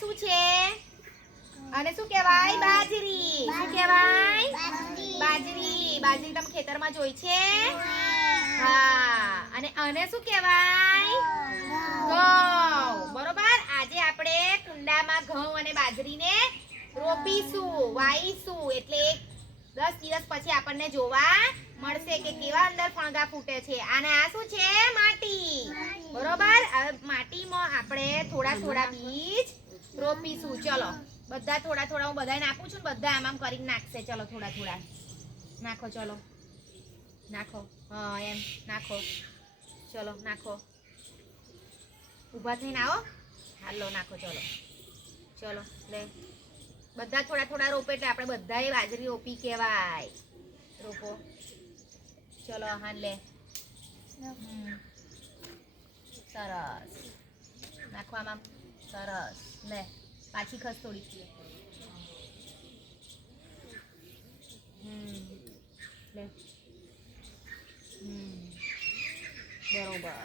શું છે? અને શું કહેવાય? બાજરી. શું કહેવાય? બાજરી. બાજરી તમે ખેતરમાં જોઈ છે? હા. અને આને શું કહેવાય? ઘઉં. બરોબર. આજે આપણે કુંડામાં ઘઉં અને બાજરીને રોપીશું, વાઈશું. એટલે 10 દિવસ પછી આપણને જોવા મળશે કે કેવા અંદર ફણગા ફૂટે છે. અને આ શું છે? માટી. બરોબર. હવે માટીમાં આપણે થોડા બીજ રોપીશું. ચલો બધા થોડા હું બધાને આપું છું, બધા આમ કરીને નાખશે. ચલો થોડા નાખો. ચલો નાખો. હા એમ નાખો. ચલો નાખો. ઊભા થઈને આવો. હાલો નાખો. ચલો લે. બધા થોડા રોપે એટલે આપણે બધાએ બાજરી રોપી કહેવાય. રોપો. ચલો હા લે. સરસ. નાખવામાં સરસ. લે પાછી ખસ થોડી. લે. બરોબર.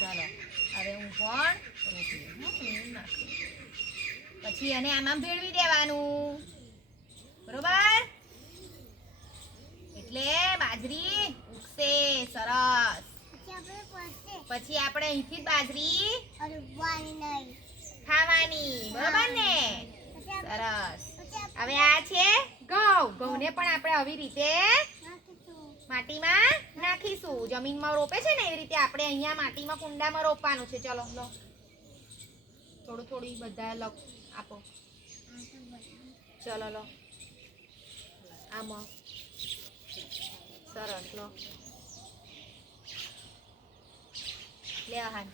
ચાલો હવે હું પણ રોપી નાખું. પછી એને આમાં ભેળવી દેવાનું. બરોબર. એટલે બાજરી ઉગશે. સરસ. પછી આપણે અહીંથી બાજરી ખાવાની. બરોબર ને? સરસ. હવે આ છે ઘઉંને પણ આપણે આવી રીતે માટીમાં નાખીશું. જમીનમાં રોપે છે ને એવી રીતે આપણે અહીંયા માટીમાં કુંડામાં રોપવાનું છે. ચલો લો થોડું બધા આપો. ચલો લો આમાં સરસ લો લે હાન.